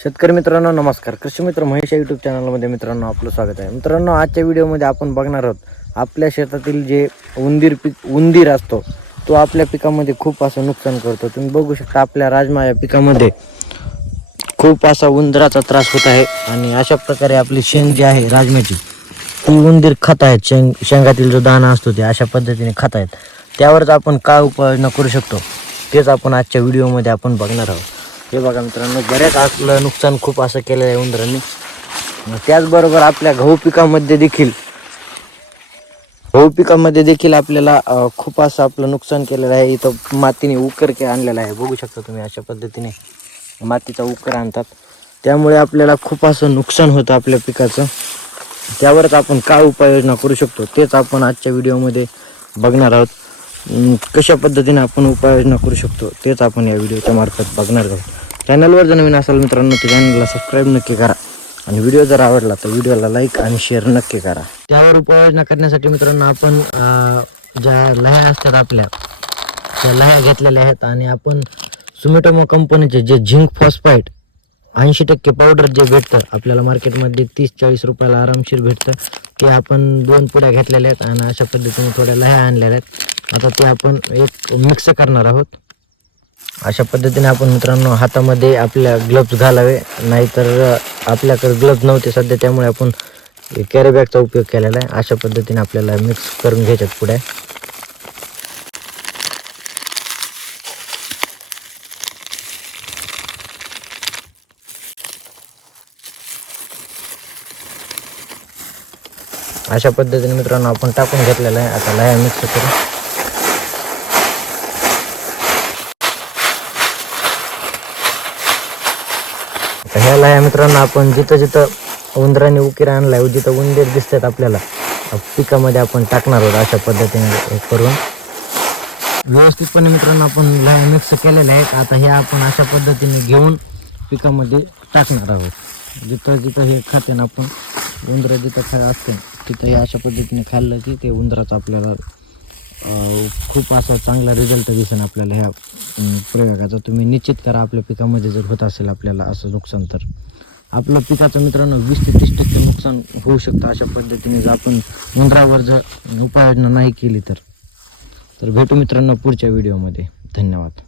शेतकरी मित्रांनो नमस्कार. कृषी मित्र महेश या यूट्यूब चॅनलमध्ये मित्रांनो आपलं स्वागत आहे. मित्रांनो आजच्या व्हिडिओमध्ये आपण बघणार आहोत आपल्या शेतातील जे उंदीर असतो तो आपल्या पिकामध्ये खूप असं नुकसान करतो. तुम्ही बघू शकता आपल्या राजमा या पिकामध्ये खूप असा उंदराचा त्रास होत आहे आणि अशा प्रकारे आपली शेंग जी आहे राजम्याची ती उंदीर खात आहेत. शेंगातील जो दाणा असतो ते अशा पद्धतीने खात आहेत. त्यावरच आपण काय उपाययोजना करू शकतो तेच आपण आजच्या व्हिडिओमध्ये आपण बघणार आहोत. हे बघा मित्रांनो, बऱ्याच आपलं नुकसान खूप असं केलं आहे उंदरांनी. त्याचबरोबर आपल्या गहू पिकामध्ये देखील आपल्याला खूप असं आपलं नुकसान केलेलं आहे. इथं मातीने उकर आणलेला आहे. बघू शकता तुम्ही अशा पद्धतीने मातीचा उकर आणतात. त्यामुळे आपल्याला खूप असं नुकसान होतं आपल्या पिकाचं. त्यावरच आपण काय उपाययोजना करू शकतो तेच आपण आजच्या व्हिडिओमध्ये बघणार आहोत. कशा पद्धतीने आपण उपाययोजना करू शकतो तेच आपण या व्हिडिओच्या मार्फत बघणार आहोत. चॅनलवर जर नवीन असाल मित्रांनो तर चॅनलला सबस्क्राईब नक्की करा आणि व्हिडिओ जर आवडला तर व्हिडिओला लाईक आणि शेअर नक्की करा. त्यावर उपाययोजना करण्यासाठी मित्रांनो आपण ज्या लह्या असतात आपल्या त्या लह्या घेतलेल्या आहेत आणि आपण सुमिटोमो कंपनीचे जे झिंक फॉस्फाईट 80% पावडर जे भेटतं आपल्याला मार्केटमध्ये 30-40 रुपयाला आरामशीर भेटतं ते आपण 2 पुड्या घेतलेल्या आहेत आणि अशा पद्धतीने थोड्या लह्या आणलेल्या आहेत. आता ते आपण एक मिक्स करणार आहोत. अशा पद्धतीने आपण मित्रांनो हातामध्ये आपल्या ग्लव्ज घालावे, नाहीतर आपल्याकडे ग्लव्ज नव्हते सध्या त्यामुळे आपण कॅरी बॅगचा उपयोग केलेला आहे. अशा पद्धतीने आपल्याला मिक्स करून घ्यायच्यात पुढे. अशा पद्धतीने मित्रांनो आपण टाकून घेतलेला आहे. आता लह्या मिक्स करू. ह्या लह्या मित्रांनो आपण जिथं उंदराने उकीर आणलाय, जिथं उंदीर दिसतात आपल्याला पिकामध्ये आपण टाकणार आहोत. अशा पद्धतीने करून व्यवस्थितपणे मित्रांनो आपण लह्या मिक्स केलेल्या आहेत. आता हे आपण अशा पद्धतीने घेऊन पिकामध्ये टाकणार आहोत. जिथं हे खाते ना आपण उंदरं जिथं असते तिथं हे अशा पद्धतीने खाल्लं की ते उंदराचं आपल्याला खूप असा चांगला रिझल्ट दिसेल आपल्याला ह्या प्रयोगाचा. तुम्ही निश्चित करा आपल्या पिकामध्ये जर होत असेल आपल्याला असं नुकसान तर आपल्या पिकाचं मित्रांनो 20 ते 30% नुकसान होऊ शकतं. अशा पद्धतीने जर आपण उंदरावर जर उपाययोजना नाही केली तर भेटू मित्रांनो पुढच्या व्हिडिओमध्ये. धन्यवाद.